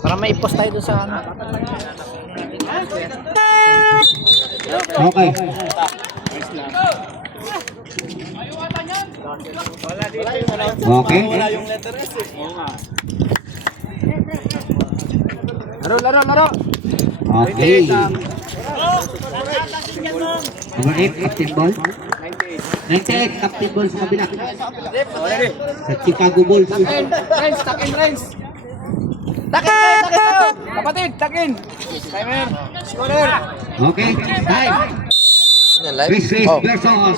Para may post tayo doon sa ano. Okay. Okay. Laro. Okay. Number 8, captain ball. 98, captain ball sa kabila. Sa Chicago Bulls. Takin. Kapatid, takin. Timer. Scorer. Okay, time. Chris versus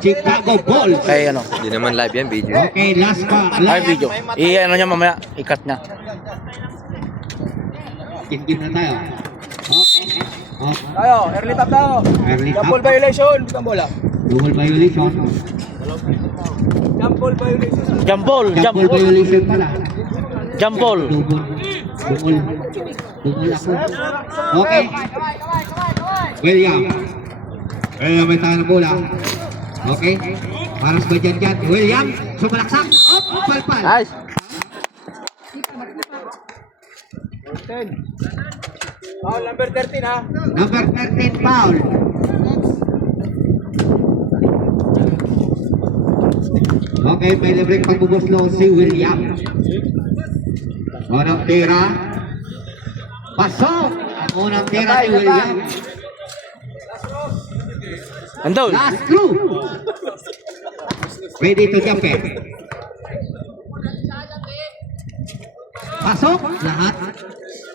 Chicago Bulls. Kay ano? Hindi naman live yan, video. Okay, last pa. Ay, video. I-ano niya mamaya. I-cut niya. Game na tayo. Okay. Tayo, early tap tayo. Early tap. Jump violation. Bukan bola. Dual violation. Jump violation. Jump ball violation pala. Jump ball. Dual ako. Okay. William may tayo ng bola. Okay. Para sa dyan. William, sumalaksak. Palpal. Nice. 10. Foul number 13 ha. Number 13 foul. Okay, may libreng pagbubuslo si William. Unang tira. Pasok. Ang unang tira si William. Andun. Last crew. Ready to jump in. Pasok. Lahat.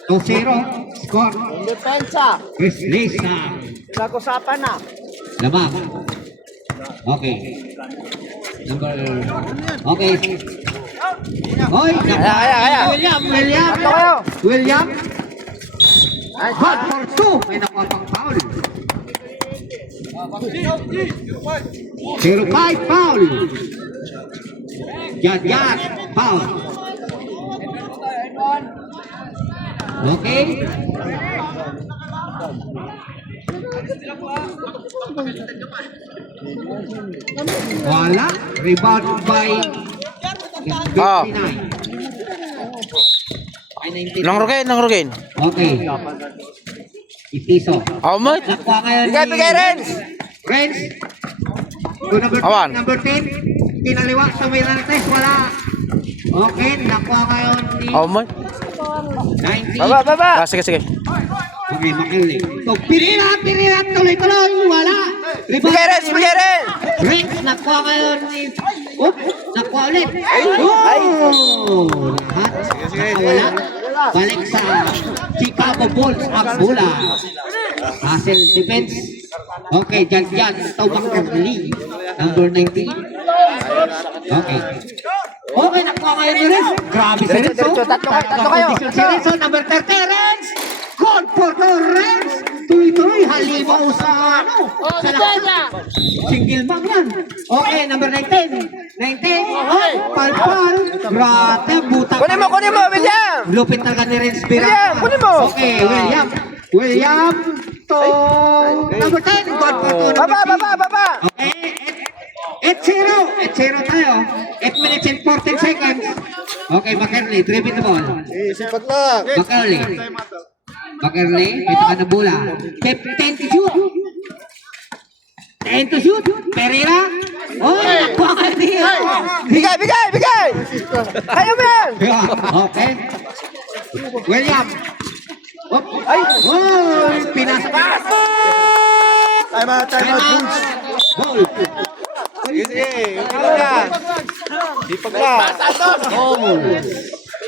2-0. Score. Depensa. Chris Lisa. Nag-usapan na. Labang. Okay. Okay. Hoy, Kaya. William. Ano kayo? William. Hot for 2. May nakuha pang foul. 0-5 foul. Yan. Foul. Okay. Wala. Rebound by 59. Nang Rogain. Okay. Itiso. Amot. Nakuha ngayon Bigay, Renz. Renz. Number Awan. 10. Number 10. Kinaliwa sa may rantes. Wala. Okay. Nakuha ngayon ni Amot. 90. Baba. Sige. Okay, makilig. So, pirira. Tuloy. Wala. Bigay, Renz. Renz. Nakuha ngayon ni... Nakuha ulit. Ay. Lahat. Nakawala. Balik sa Chicago Bulls ang bola. Hassel defense. Okay, dyan. Tawag Lee. Number 19. Okay. Okay, nakuha kayo ni Renz. Grabe si Renz. Tatlo kayo. Si Renz, number 30, Renz. Goal for the Renz. Tuloy, halimaw sa ano. Sa lakas. Single bag yan. Okay, number 19. Palpal. Grate, butak. Kunin mo, William. Lupit talaga ni Renz William, kunin mo. Okay, William to number 10. Goal for the Baba. Okay, 8-0 tayo. 8 minutes and 14 seconds. Okay, Makerli, dribbling the ball. Sipag lang. Makerli, ito ka na bola. 10 to shoot. 10 to shoot. Pereira. Oh, nakuha ka niya. Bigay. Ayaw mo yan. Okay. William. Ay. Oh, pinasa ka. Time out. Goal. Sige. Sipag lang. Oh.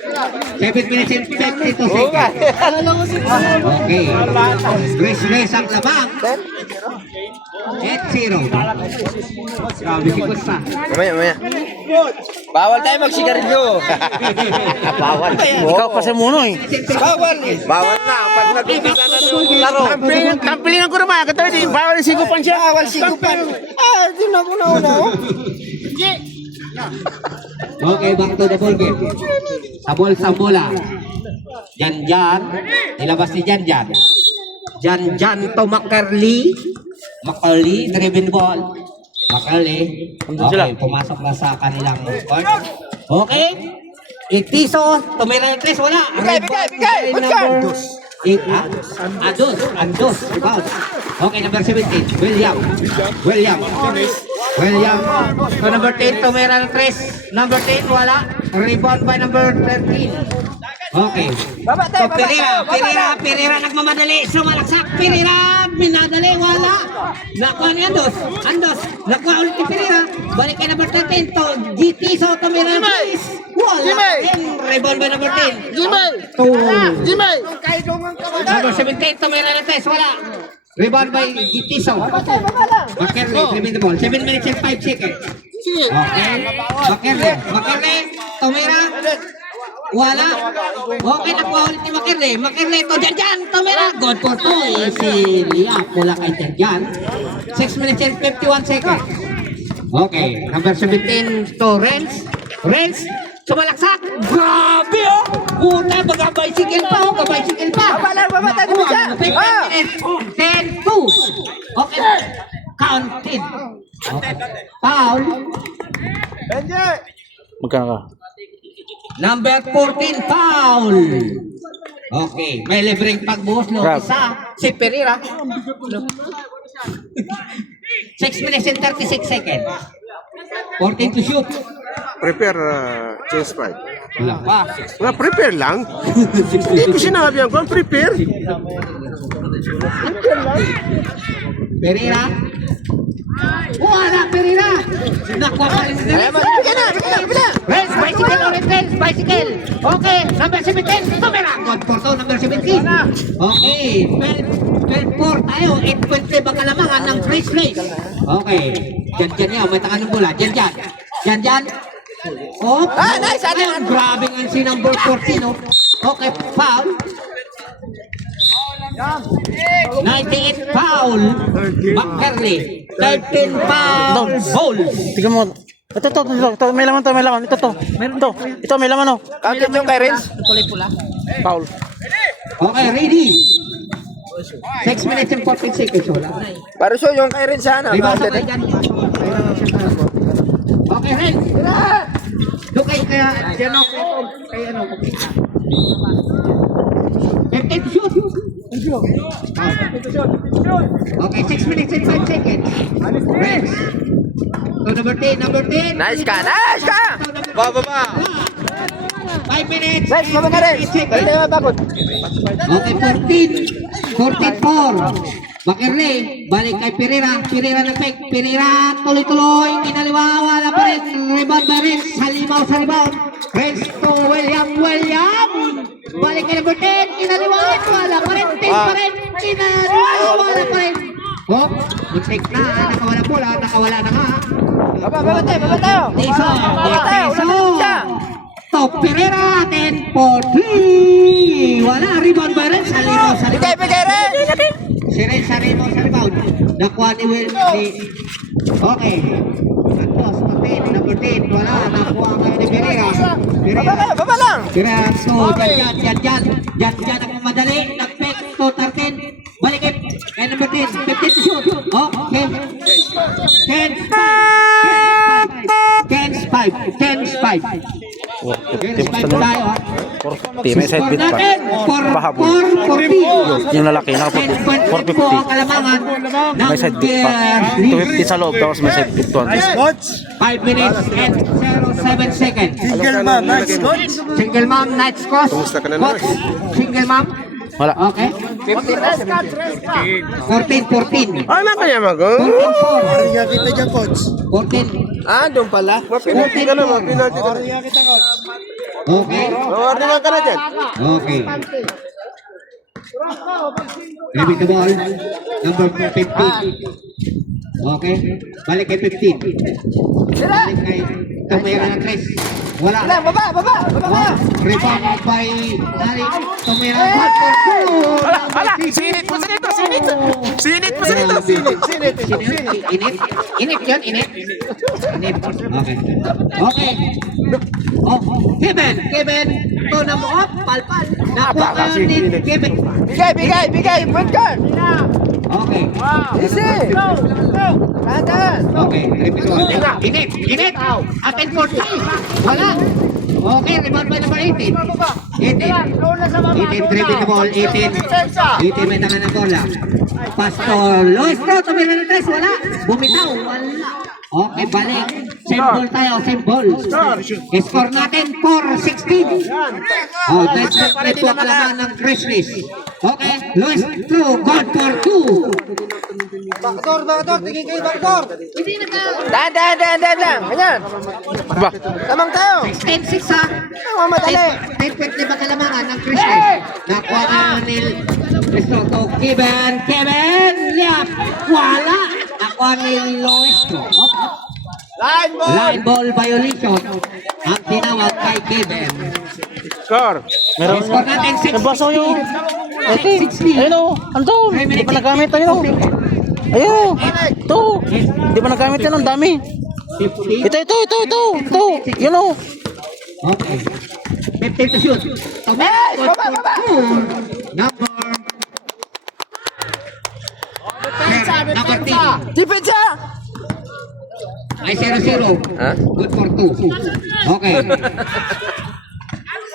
7 minutes and 52 seconds. Okay. Race ang labang. 8-0. Grabe si Costa. Mamaya. Bawal tayo magsigarilyo. Bawal. Ikaw pa sa muno eh. Bawal na. Pag nag-umpisa na ng laro. Kampilingan ko naman. Katawa din. Bawal yung sigupan siya. Bawal sigupan. Di na ko na. Okay, back to the ball game. Sa bola. Jan. Ilabas ni Jan. Jan to Makerli, driven ball. Makerli. Okay, pumasok na sa kanilang court. Okay. Itiso, tumira ng 3, wala. Bigay. Number 8, ha? Andos. Foul. Okay, number 17. William. So, number 10, tumira ng 3. Number 10, wala. Rebound by number 13. Okay. Baba So, tayo. Pereira, nagmamadali. Sumalaksak. Pereira, minadali, wala. Nakuha ni Andos. Nakuha ulit ni Pereira. Balik kay number 13 to GT. So, tumira ng 3. Wala. And rebound by number 10. Jimmy! Number 17, tumira ng 3. Wala. Rebound by GT. So, Makerle, dribbling the ball. 7 minutes and 5 seconds. Okay. Makerle, tumira. Wala. Okay, nakuha ulit ni Makerle to Janjan. Tumira. Good for 2. Si Lia, pula kay Janjan. 6 minutes and 51 seconds. Okay, number 17 to Renz, sumalaksak. Grabe oh. Puta, mag-bicycle pa oh. Ka-bicycle pa. Baba tayo dito siya. 15 minutes. 10-2. Okay. Counted. Okay. Foul. Magkano ka? Number 14, foul. Okay, may libreng pagbuhos no. Grab. Isa, si Pereira. 6 minutes and 36 seconds. 14 to shoot. Prepare change five. Wala pa. Nga, prepare lang. Hindi ko sinabi yan. Kung prepare. Pereira. Wala, Pereira. Nakuha pa rin si Bigyan. Renz, bicycle ulit, Renz, bicycle. Okay, number 17, tumira. God for two, number 17. Okay, 12-4 tayo. 8.5 ang kalamangan ng free race. Okay, Jan yan, may taka ng bola. Jan. Oh, Nice. ayun, grabe nga si number 14. Oh. Okay, foul. 98 foul. Makerle. 13 foul. Ball. Tignan mo. Ito, may laman to. Ito, may laman oh. Kapit yung kay Renz. Foul. Okay, ready. 6 minutes and 14 seconds. Wala. Para show yung kay Renz sana. May basa kayo dyan. Okay, Ren. Doon kayo kaya, dyan ako kay ano, magkita. 15 to shoot. Okay, 6 minutes and 5 seconds. Ren. So, number 10. Nice ka. Baba. 5 minutes. Renz, baba ka Renz. Balik tayo mabakot. Okay, 14-4. Makerle, balik kay Pereira na pek. Pereira, tuloy-tuloy, kinaliwa, wala pa rin. Rebound ba rin? Sa rebound. Renz to William. Balik kay number 10, kinaliwa, wala pa rin. 10 pa rin, kinaliwa, wala pa rin. Oh, mistake na, nakawala na nga. Baba tayo. Tiso. Top Pereira, 10-4. Wala, rebound ba rin? Sa Bigay Renz. Si Ren sa rebound. Nakuha ni Will. Okay. Andos, number 10. Wala, nakuha ngayon ni Pereira. Baba lang. Pereira, so, Jan ang madali. Nag-pek to 13. Balik kay number 10. 15 to shoot. Okay. 10-5 tayo ha. May side bit pa. Pahabol. 4-40. Yung lalaki, naka 450. May side bit pa. 250 sa loob, tapos may side bit 200. 5 minutes and 07 seconds. Single mom, night cross. Kumusta ka na naman? Single mom. Wala. Okay. 14-14. Ano kaya mag? 14. Doon pala. Mapinalti ka na, mapinalti ka na. Okay. Mawarningan ka na dyan. Okay. Maybe the ball. Number 15. Okay. Balik kay 15. Balik kay Tumira ng 3. Wala. Baba. Rebound by Dari Tumira. Hala, sinit mo sa dito. Init yun. Okay. Oh, Kevin. To na mo up, palpal. Nakuha kayo ni Kevin. Bigay. Point guard. Okay. Easy. Dahan. Okay, repeat mo. Init. Atin for 3. Wala. Okay, rebound by number 18. 18. 18, dribbling the ball. 18. 18, may tangan ng bola. Pastor Loestro, tumira ng tres. Wala. Bumitaw. Wala. Okay, balik. Same ball tayo. Same ball. Score natin 4-16. Oh, that's it po kalaban ng Grizzlies. Okay, Loestro, gone for 2. Dahan lang. Ganyan. Ba? Tamang tayo. 10-6 ha. Madali. 10-20 ba kalamangan ng Grizzlies? Nakuha na ni Loestro to Kevin. Liap. Wala. Nakuha ni Loestro. Line ball violation. Ang tinawag kay Kevin. Score. Meron. Score natin 16. Nabasa yung... 16. Ayun o. Andun. Hindi pa nagamit. Ayun o. Ayun. Ito. Hindi pa nagamit yan. Ang dami. 50. Ito. Yun o. Okay. 50 to shoot. Baba. Number 10. Depensa. Ay 0-0. Good for 2. Okay.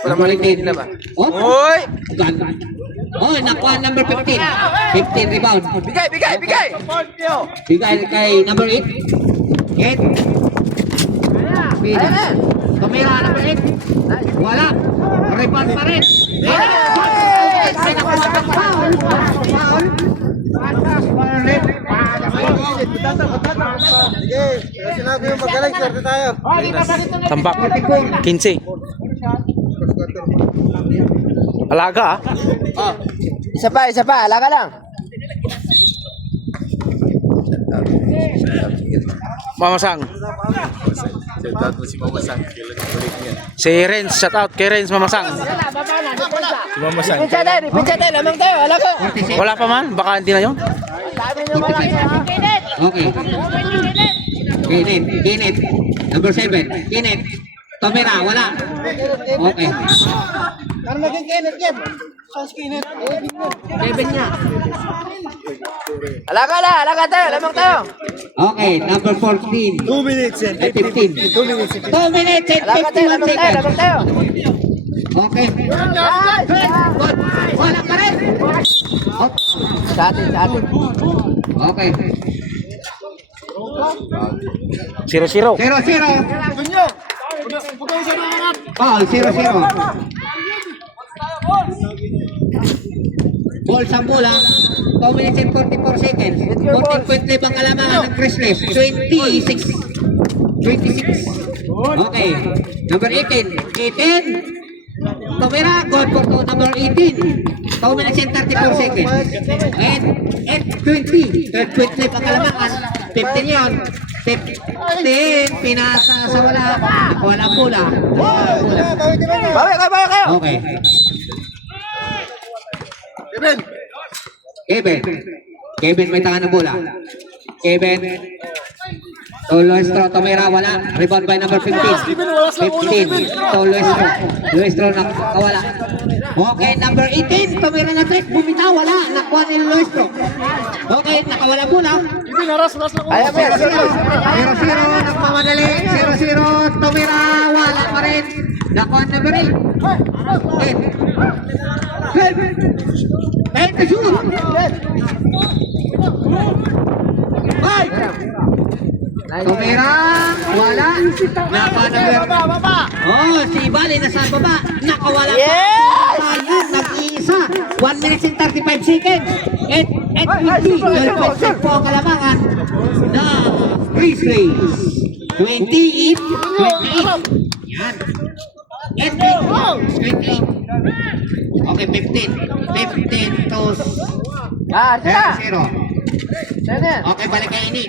Wala maligid na ba? Oh, Uy! ganda. Oh, nakuha number 15. 15 rebound. Bigay! Bigay kay number 8. 8. Ayan na! Tumira number 8. Wala. Rebound pa rin. Ay, nakuha ng foul. Tambak. 15. Alaga ah. Isa pa. Alaga lang. Mamasang. Si Renz, shout out kay Renz Mamasang. Depensa tayo. Lamang tayo. Alaga. Wala pa man, baka hindi na yun. Okay. Kinit. Number 7. Kinit. Tomera, wala. Okay. Alaga tayo. Lamang tayo. Okay, number 14. 2 minutes and 15. 2 minutes and Alaga tayo. 51 seconds. Lamang tayo. Okay. Good. Wala pa rin. Oh, Sa atin. okay. 0-0. 0-0. Foul, 0-0. Ball sa bola. 2 minutes and 44 seconds. 14.5 ang kalamangan ng Grizzlies. 26. Okay. Number 18. Tomera, good for to number 18. 2 minutes and 34 seconds. And 20. 12.5 ang kalamangan. 15 yun. 15. Pinasa sa wala. Nakuha ng bola. Bawi kayo. Okay. Kevin, may tangan ng bola. Kevin. Loestro, Tomera, wala. Rebound by number 15. 15. Loestro nakawala. Okay, number 18. Tomera na trick. Bumitaw, wala. Nakuha ni Loestro. Okay, nakawala bola. Ayan mo yan. 0-0, nagmamadali. 0-0, Tomera, wala pa rin. Nakuha number 8. 10 to shoot. 5. Tomera, wala. Nakuha number. Oh, si Bali nasa baba. Nakawala pa. Yes! Ayan, nag-iisa. 1 minute and 35 seconds. At 20. 12.5 po ang kalamangan na Grizzlies. 28. Yan. At 28. Okay, 15 to Sila. 0. Ayan. Okay, balik kay Ini.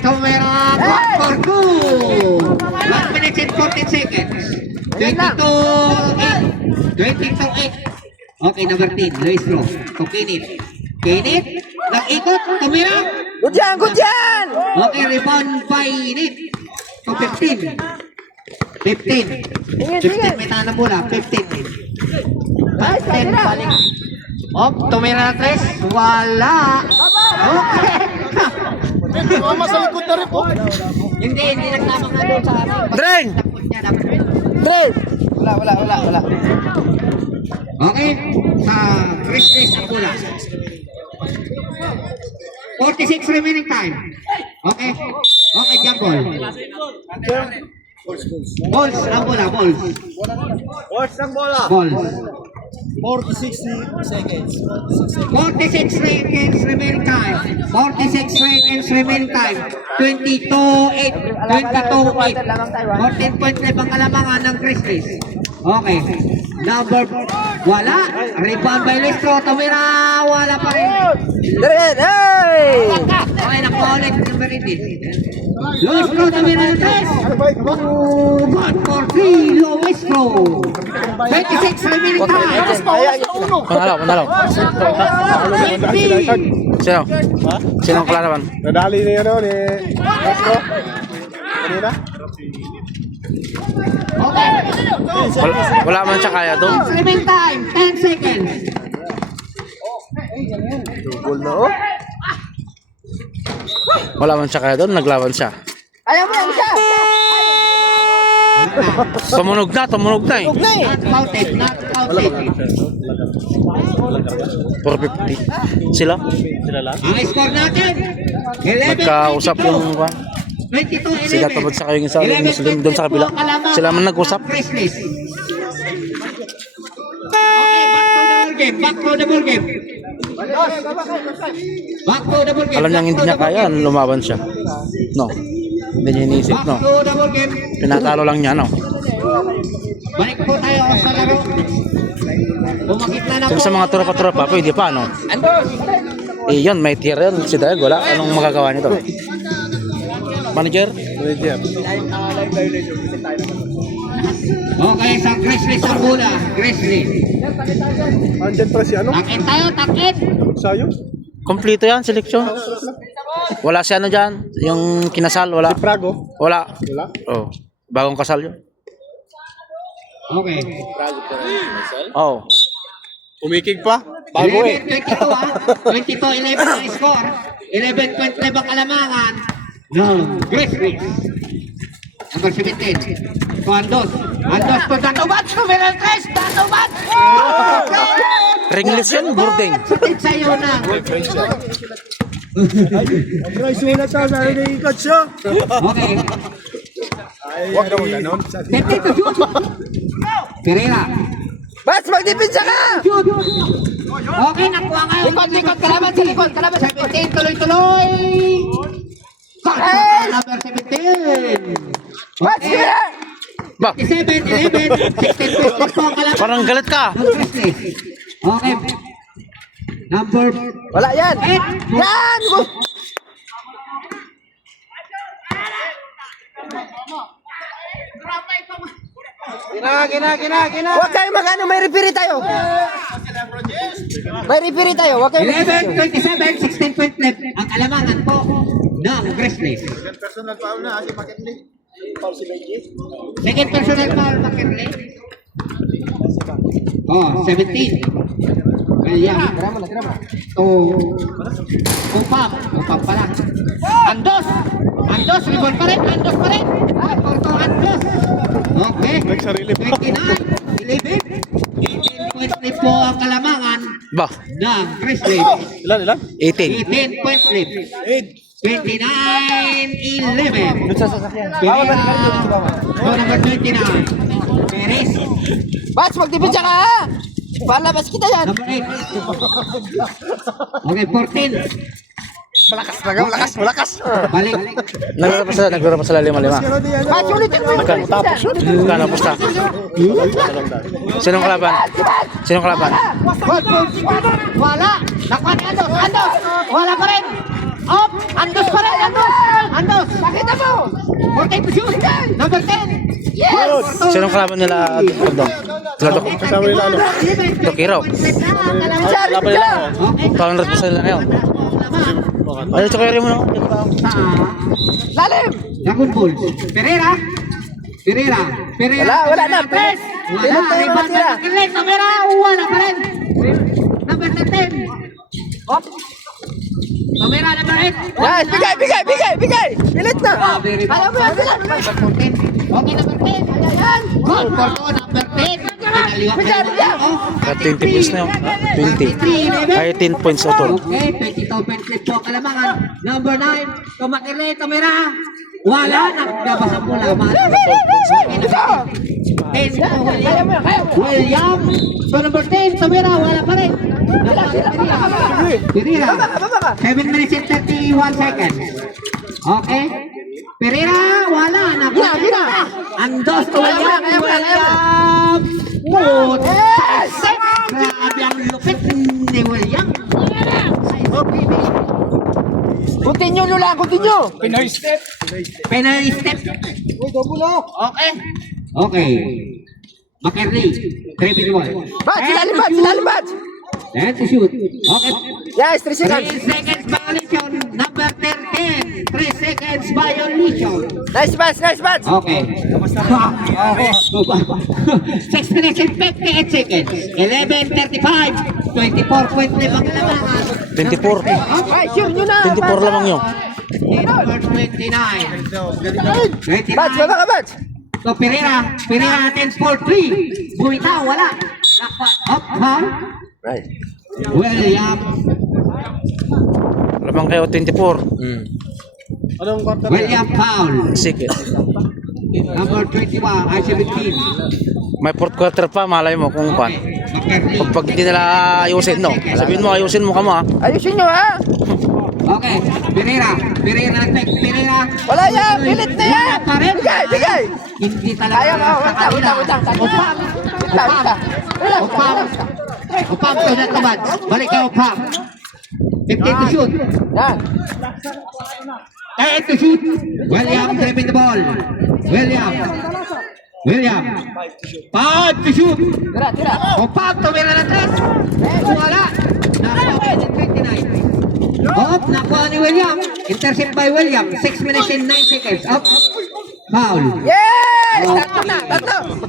Tomera, for 2. 1 minute and 14 seconds. 20 to 8. Okay, number 10, Loestro. To Kinit. Nag-ikot, Tomera. Good yan. Okay, rebound by Init. To 15. 15, may tanong mula. 15. 10, balik. Tomera na 3. Wala. Okay. Hindi nagtama nga doon sa amin. Dren! Takot niya dapat. Dren! Wala. Okay, sa Christmas ang bola. 46 remaining time. Okay, jump ball. Balls ang bola, balls. Horse ng bola. Balls. 46 seconds. 46 seconds remaining time. 46 seconds remaining time. 22-8. 22-8. 14 points na ibang kalamangan ng Christmas. Okay. Number, wala. Rebound by Lestro. Tumira, wala pa rin. Hey! Okay, nakuha ulit. Number 18. Lestro, tumira ng 3. 1 for 3. Lestro. 26 remaining time. Panalo. 20. Sino ang kalalaban? Nadali ni ano ni Castro. Kanina? Okay. Wala man siya kaya to. Remaining time. 10 seconds. Goal na oh. Wala man siya kaya doon, naglaban siya. Ayaw mo yan siya. Tumunog na eh. Not counted. Not counted. 450. Sila? Ang score natin. 11. Nagkausap yung kwan. 22-11. Sila tabot sa kayong isa, yung Muslim doon sa kabila. Sila man nag-usap. Christmas. Okay, back to the ball game. Back to the ball game. Alam niyang hindi niya kaya, lumaban siya. No. Hindi niya iniisip, Back no. to the ball game. Pinatalo lang niya, no. Balik po tayo sa laro. Bumakit na Kung po. sa mga tropa-tropa, pwede pa, no. Eh, yun, may tier yun. Si Dayag, wala. Anong magagawa nito? Manager? Okay, sa Christmas ang bola. Christmas. Andyan pa si ano? Takit tayo, takit. Sayo? Kompleto yan, seleksyon. Wala si ano dyan. Yung kinasal, wala. Prago? Wala. Wala? Oh, bagong kasal yun. Okay. Oh. Umikig pa? Bago eh. 22 ha. 22-11 ang score. 11 points na ibang kalamangan. No. Christmas. Number 17. So, Andos to Datubat. Numero 3. Datubat. Ringless yan, boarding. Sakit sa'yo na. Ay, sulat sa sarili ikot siya. Okay. Huwag na mo ganon. 32 shoot. Pereira. Bats, magdipinsa ka! Shoot. Okay, nakuha ngayon. Likod, kalaban sa likod. 17, tuloy-tuloy. Number 17. Bats, kaya! Ba, 17, 11, 16, 15 po ang kalaban. parang galit ka. Okay. Number Wala yan! 8. Yan! Huwag kayo magano, may referee tayo! May referee tayo, huwag kayo 11, 27, 16 point left. Ang kalamangan po ng Grizzlies. Second personal foul, McKinley. Oh, 17. Kaya. Upam pala. Andos, rebound pa rin. Porto Andos. Okay. Nagsarili pa. 29, 11. 18 point left po ang kalamangan Ba, ng Grizzlies. Ilan? 18. 18 point left. 29-11. Pereira. Oh, number 29. Perez. Bats, magdipinsa ka ha! Palabas kita yan! Number 8. Okay, 14. Malakas. Balik. Naglaro pa sa 5-5. Bats, ulitin mo yung Magkano pusta? Sinong kalaban? Wala. Nakuha ni Andos. Wala pa rin. Up. Andos pa rin. Andos. Pakita mo. 14 to shoot. Number 10. Yes. Sinong kalaban nila? Pagdong. Sila Dok. Kasama nila ano? Dokiro. Laban nila ako. Pangalat pa sa nila ngayon. Ano ito kaya rin mo no? Lalim! Dragon Balls. Pereira. Wala na, press! Wala. Rebound na Makilit. Pereira. Wala pa rin. Number 10. Up. Pereira, number 8. Yan, bigay! Pilit na! Very Alam mo yan sila! Number 14. Okay, number 10. Ayan. Good for two, number 10. Kaliwa oh. At 20 points na yun. 20. Ay, 10 points auto. Okay, 22 points clip po kalamangan. Number 9, Tumakirle, tumira. Wala, nagbabasa po laman. 10 po, William. So number 10, tumira, wala pa rin. Pereira. 7 minutes and 31 seconds. Okay. Pereira, wala, nagbabasa. Andos, William. Grabe ang lupit ni William. Continue nyo lang, continue. Penalty step. Okay. Okay. McKinley. 3-1. Bats, silalim bats, silalim bats. And to shoot. Okay. Yes, 3 seconds. 3 seconds violation. Number 13. 3 seconds violation. Nice bats, nice bats. Okay. 6 minutes and 58 seconds. 11:35. 24.5 ang kalamangan. 24. Ay, sure nyo na. 24 lamang yun. Number 29. 29. Bats, baba ka bats. So Pereira 10 for 3. Bumitaw, wala. Up, foul. Right. William. Lamang kayo 24. William foul. Sige. Number 21, I 17. May fourth quarter pa, malay mo kung pan. McKinley. Pag hindi nila ayusin, no? Sabihin mo, ayusin mo ka mo, ha? Ayusin nyo ha. Okay, Pereira nag-take. Pereira. Wala yan, pilit na yan. Bigay, bigay. Hindi talaga. Ayaw mo, utang. Upam, tunat naman. Balik ka, Upam. 15 to shoot. Yan. 8 to shoot. William dribbling the ball. William. 5 to shoot. Tira. Upam, tumira ng 3. Wala. Nakuha ng 29. Up, nakuha ni William. Intercept by William. 6 minutes and 9 seconds. Up. Foul. Yes! Tatlo na, tatlo.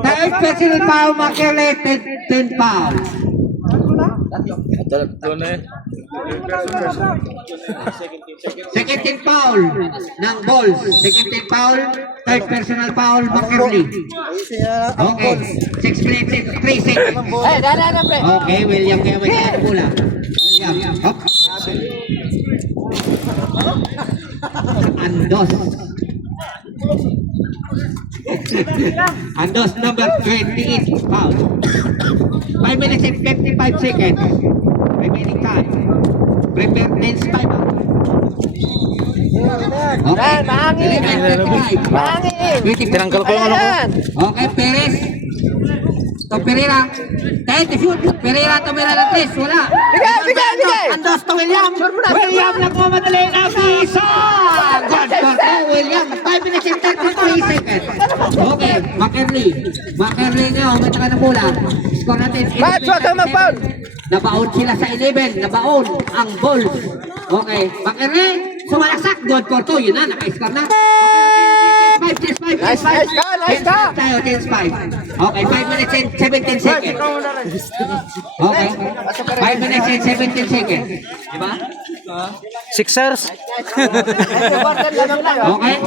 Third personal foul, Makele. 10 foul. Second team foul ng Bulls. Second team foul, third personal foul, Makele. Okay. 6 minutes and 3 seconds. Ay, dana pre. Okay, William kaya may kaya pula. William, hop. Andos number 28 foul. 5 minutes and 55 seconds. Remaining time. Prepare 10 5. Okay, Mahangin. 11:55. Mahangin. Tinanggal ko yung ano ko. Ayan. Okay, Perez. To Pereira. Tayo to shoot. Pereira tumira ng 3. Wala. Bigay. Andos to William. William na po madali ang isa. Good for to William. 5 minutes and 33 seconds. Okay, McKinley nga. Umita ka ng bola. Score natin. Bats, wag kang mag-foul. Nabaon sila sa 11. Nabaon ang Bulls. Okay, McKinley. Sumalaksak. Good for to. Yun na. Naka-score na. Okay. 5. Nice ka. Tayo, 10-5. Okay, 5 minutes and 17 seconds. Okay. 5 minutes and 17 seconds. Diba? Sixers. Okay.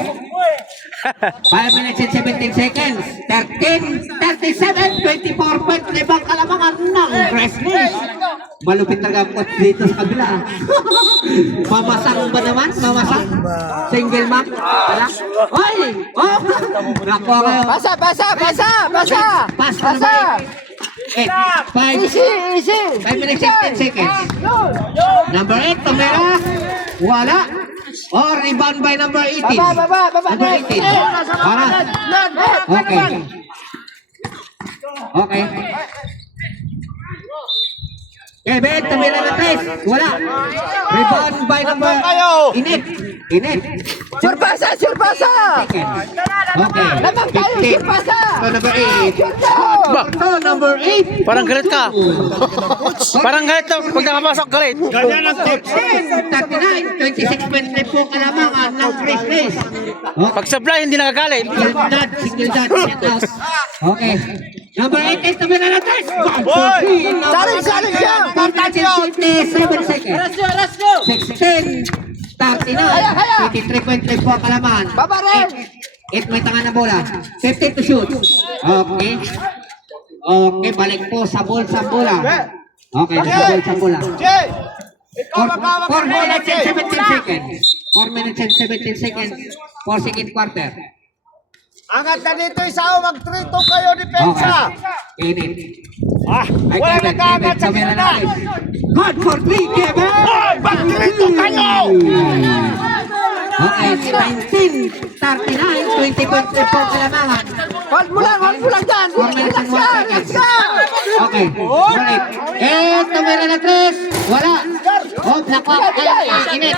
5 minutes and 17 seconds. 13, 37, 24 points. Libang kalamangan ng Grizzlies. Malupit talaga ang coach dito sa kabila. Mamasang ba naman? Mamasang? Single man? Wala? Oy! Oh! Nakuha kayo. Basa. Pass na ba? 8, 5, Easy. 5 minutes and 10 seconds. Number 8, tumira. Wala. Or rebound by number 18. Baba. Number 18. Para. Okay. Okay. Ben, tumira na 3. Wala. Rebound by number Inet. Surpasa. Second. Okay. Lamang tayo, 15. surpasa. So number 8. Ba, So number 8. parang galit ka. Parang galit ka. Pag nakapasok, galit. 39, 26 points na po kalamangan ng Grizzlies. Pag sablay, hindi nakagalit. Single dot, get out. Okay. Number 8 is tumira na 3. Challenge siya. 47 seconds. 16, 39, 83 points po kalamangan. Baba rin. 8 may tanga na bola. 15 to shoot. Okay. Okay, balik po sa bola. Okay, sa bola. 4 minutes and 17 seconds. 4 minutes and 17 seconds for second quarter. Angat na dito isa, mag-3-2 kayo, depensa. Okay. Init. Ay, Kevin, kamera na. Good for 3, Kevin! Mag-3-2 kayo! Okay, 19:39, 20 points po kalamangan. Hold mo lang dyan. 4 minutes and 1 seconds. Okay, balik. Tumira na 3. Wala. Oh, nakuha. Ay, init.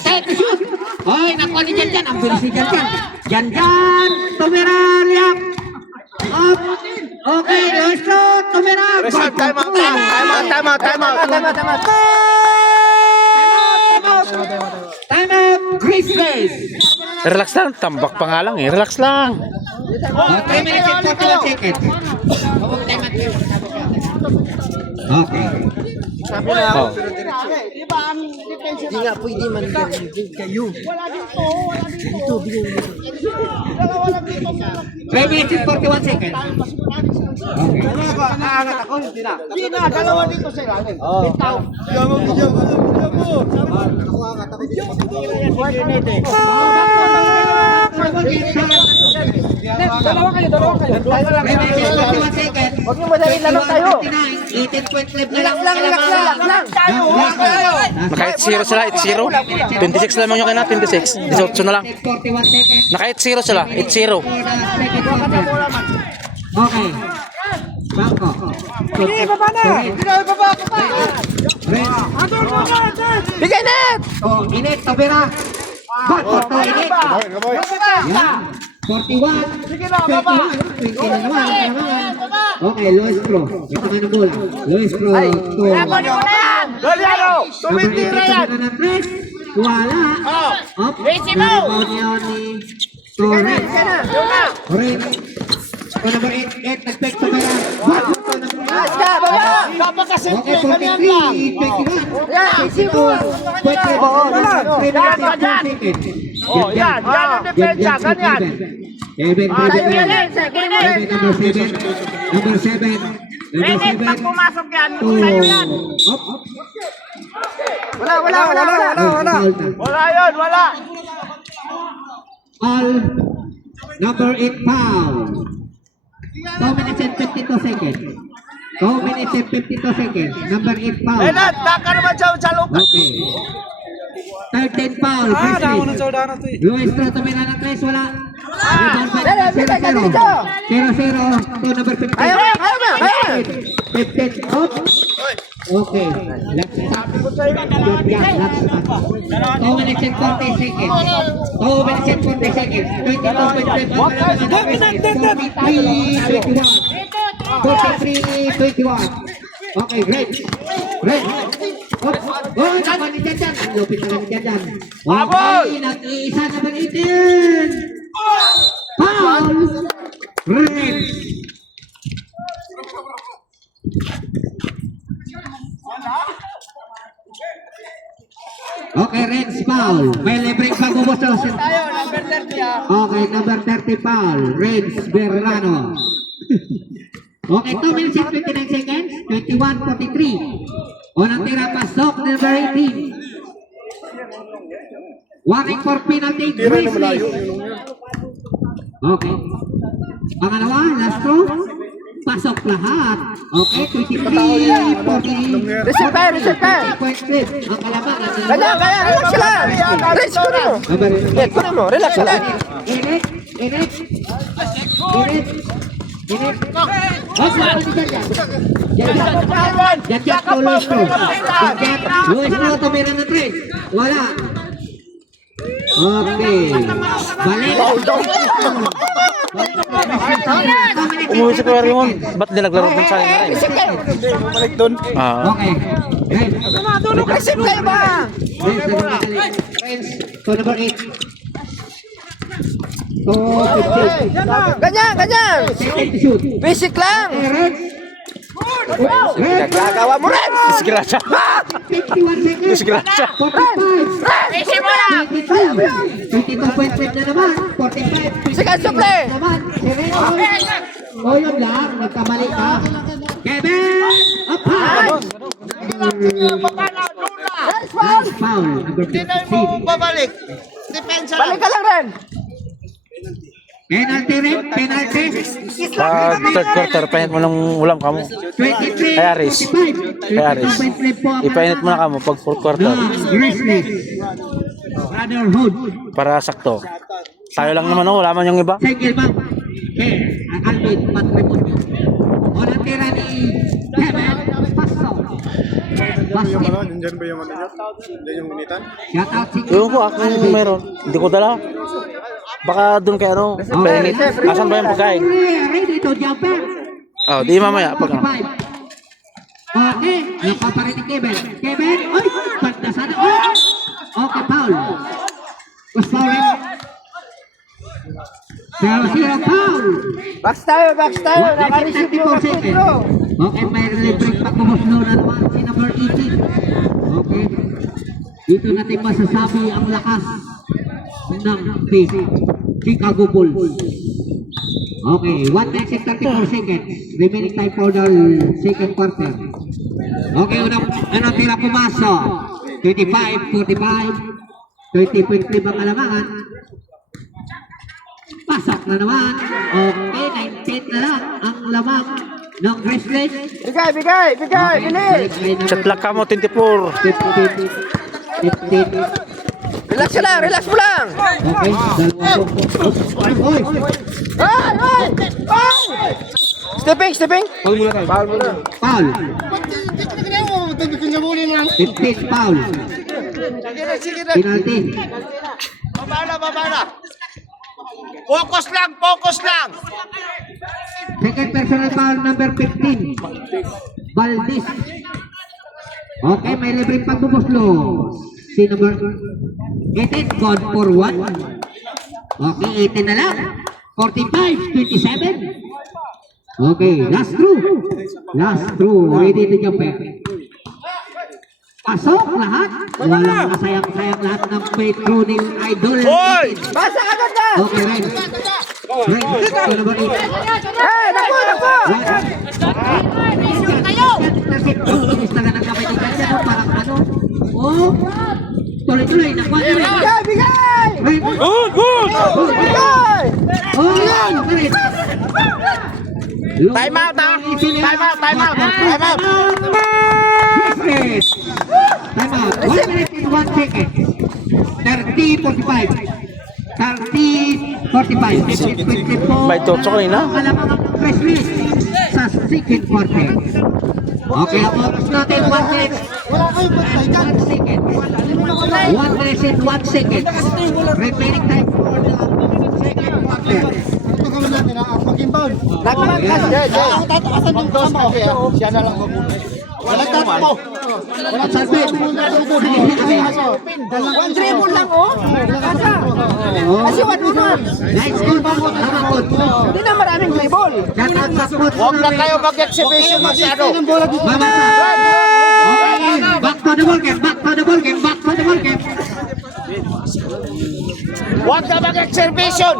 Take to shoot. Hoy, nakuha ni Jan. Ang bilis ni Jan. Jan. Tumira, liap. Up. Okay, Luistro. Tumira. Time out. Time out. Grizzlies. Relax lang, tambak pa nga lang eh. Relax lang. 3 minutes and 41 seconds. Okay. Oh. Hindi nga pwede man kayo. 3 minutes and 41 seconds. Okay. Aangat ako, hindi na. Dalawa dito sa ilalim. Bitaw. Dalawa kayo. 3 minutes and 41 seconds. Huwag niyo madali lang tayo. 18 points left na Relax lang. lang. Nakahit 0 sila, 8-0. 26 lamang yung kina, 26. 18 na lang. 41 seconds. Nakahit 0 sila, 8-0. For the second quarter. Okay. Bangko. Hindi, baba na. Bigay net. Oh, Init, Tabira. Good for 2, Init. Yeah. 41. 20 na naman. Okay, Luis Pro. Ito ka na bola. Luis Pro. Galiano. Tumitira yan. Wala. Up. Rebound yun ni Torres. Torres. Number 8, nag-back to Vera. Okay, 43, 21. Oh, yan ang depensa, ganyan. Kevin, number 7. Pag pumasok yan, sa'yo yan. Up. Wala. Wala. All. Number 8 foul. 2 minutes and 52 seconds. 2 minutes and 52 seconds. Number 8 foul. Lenat, taka naman sa lupa. Okay. 13 foul. Luis Pro, tumira ng 3. Wala. Rebound by 0-0. 0-0 to number 15. 15. Up. Okay. Left stop. Left stop. 2 minutes and 40 seconds. 2 minutes and 40 seconds. 43-21. Okay, great. Oh, naman ni Janjan. Ang lupit na ni Janjan. Okay, nag-iisa naman 18. Foul. Red. Okay, Reds foul. May libreng pagbubusos. Okay, number 30 foul. Reds Berrano. Okay, 2 minutes and 29 seconds. 21-43. Unang tira pasok, number 18. Warning for penalty, Grizzlies. Okay. Pangalawa, last throw. Pasok lahat. Okay, 23-40. Reset pa. Point split. Ang kalaban. Kaya, relax lang. Relax mo. Relax lang. Init. Janjan to Luis Pro. Luis Pro tumira ng 3. Wala. Okay. Balik. Umuwi si Kuya Raymond. Ba't di naglaro ng sa akin? Okay. Reset kayo ba? To number 8. To 15. Ganyan. Second shoot. Basic lang. Reds. Red, Gagawa mo rin! Disgrasya. 51 seconds. Disgrasya. 45. 22.5 na naman. 45. Second supply. Naman. Sereno. O yun lang. Nagkamali ka. Kevin. Up high. Last foul. Number 15. Babalik. Depensa Balik ka lang rin! Penalty rin. Penalty. Third quarter, painit mo ng ulam kamo. 23. Kay Aris. 45. Kay Aris. 22.5 po ang Ipainit mo na kamo pag fourth quarter. Restless. Brotherhood. Para sakto. Tayo lang naman, oh. Wala man yung iba. Single ma'am. Okay. Ang Alvin Patrimonio. O natira ni Kevin Pasto. Basket. Diyan ba yung ano niya? Diyan yung minitan? Shout out si Ewan ko, ako yung meron. Hindi ko dala. Baka doon kay ano. Painit. Asan ba yung pagkain? Ready to jumper. Oh, di mamaya. Pag ano. 45. Okay. Napaparin ni Kevin. Kevin. Ay! Pagda sana. Oh! Okay, foul. Was foul rin. 0-0 foul. Box tayo! Nakareceive yung mga bro! Okay, may libreng pagkumuslo na naman si number 18. Okay. Dito natin masasabi ang lakas ng Chicago Bulls. Okay, 1 minute and 34 seconds. Remaining time for the second quarter. Okay, unang tira pumasok. 25-45. 20.5 ang alamangan. Pasok na naman. Okay, 19 na lang ang lamang ng Grizzlies. Bigay! Bilis! Shot clock ka mo, 24. 15. Relax ka lang! Relax mo lang! Okay, oy! Stepping! Foul muna. Foul. 15 foul. Penalty. Babala. Focus lang! Second personal foul number 15. Valdez. Okay, may libreng pagbubuslo. Si number 18, gone for 1. Okay, 18 na lang. 45-27. Okay, last through. Ready to jump in. Pasok lahat. Walang masayang-sayang lahat ng free throw ni Idol. Basa agad na! Okay, Ren. Ren, number 8. Hey! Naku! Inis na ng kamay ni Kanya, no? Parang ano? Oh! Tuloy-tuloy, nakuha na rin. Bigay! Ren. Good! Bigay! Oh, yan! Ren. Time out, ha? Time out! Business. Time out. 1 minute and 1 second. 30-45. 30-45. May tutso kanina. Alam mo ang press release sa second quarter. Okay, ang oras natin 1 minute and 1 second. 1 minute and 1 second. Remaining time for the second quarter. Nagmangkas! Siya na lang. Walang tatpo. Walang salpin. One dribble lang, oh! Kasi one on one! Nice good. Tama good. Hindi na maraming dribble! Shout out sa coach. Huwag na kayo mag-exhibition masyado. Mama sa. Okay, back to the ball game. Huwag na mag-exhibition.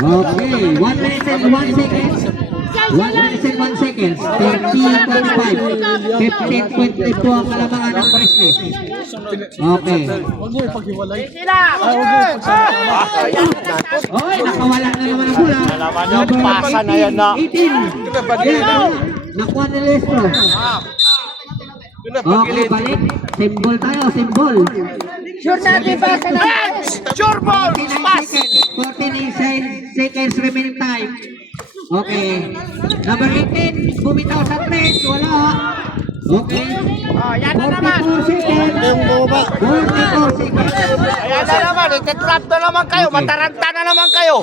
Okay, 1 minute and 1 second. 1 minute and 1 second. 30-45. 15.3 po ang kalamangan ng Presley. Okay. Okay, nakawala na naman ang bola. Number pasa na yan na. 18. Nakuha ni Lestro. Okay, balik. Symbol tayo, symbol. Sure natin pa sa Sure ball. 49 seconds remaining time. Okay. Number 18, bumitaw sa 3. Wala. Okay. yan na naman! 44 seconds. 44 seconds. Ayan na naman. Ititrap na naman kayo. Mataranta na naman kayo.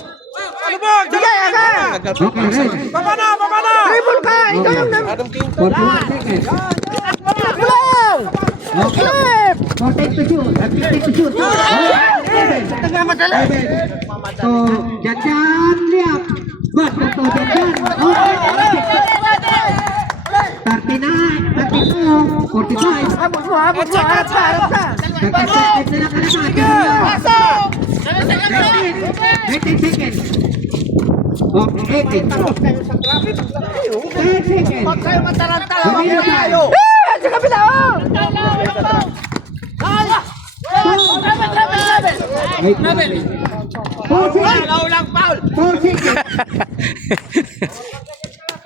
Bigay agad! Okay, red. Dribble ka! Ikaw yung 41 seconds. lang! Okay. 14 to shoot. 15 to shoot. So, Janjan liap. Back to Janjan. Okay. 32, 45. Habos mo, harap ka. Nagka-set na lang kalahati. 19 seconds. Okay, 18. 10 seconds. Huwag kayo matarantala. Ganyan tayo. Sa kabila, oh! Wait lang. 4 seconds. Naulang foul! 4 seconds.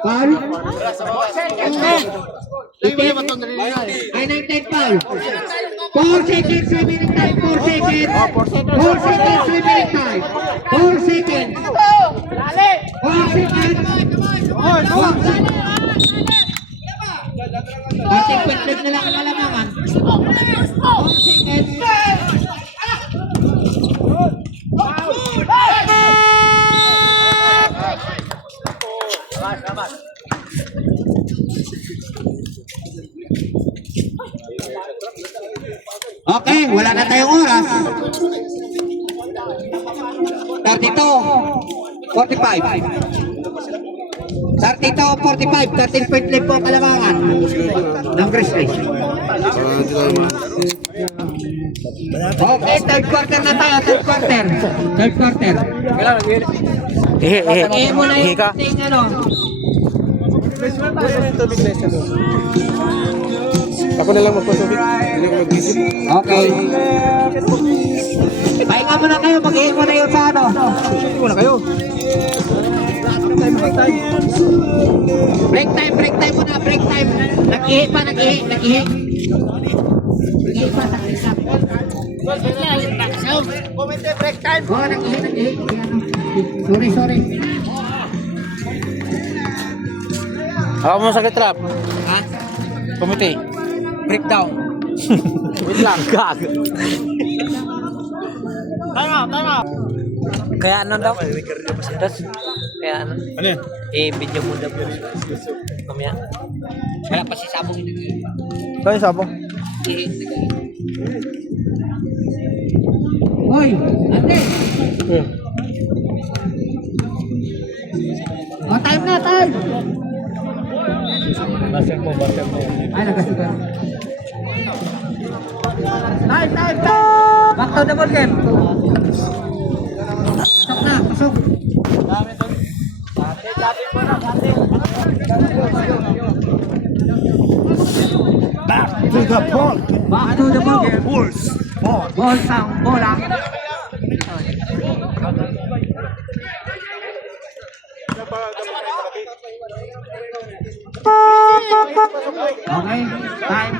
Foul. Ay, 19 foul. 4 seconds remaining time. 4 seconds. 4 seconds remaining time. 4 seconds. 4 seconds. 4 seconds. Ating quick na lang ang kalamangan. 4 seconds. Okay, wala na tayong oras. 32, 45. 32, 45. 13 point lead po ang kalamangan ng Grizzlies. Okay, third quarter na tayo. Third quarter. Ihi mo na yung ka. ting ano. Ako na lang magpasubik. Hindi ko mag-isip. Okay. Pahinga muna kayo, mag-ihi muna yung sa ano. Muna kayo. Break time muna, break time. Nag-ihi pa. Nag-ihi pa, nag-ihi pa. Komite break time. Oh, nag-ihi. Sorry. Ako mo sakit trap. Ha? Kumite. Breakdown. Wait lang. Gag. Tama. Kaya ano daw? Kaya ano? Ano yan? Video mo daw. Kamaya. Wala pa si Sabong nag-ihi. Kaya sabong. Hoy, ate. Oh, time na. Basket mo. Ay, nagkasip ka. Time. Back to the ball game. Pasok. Back to the ball. Back to the ball game. Ball sang bola. Okay, time.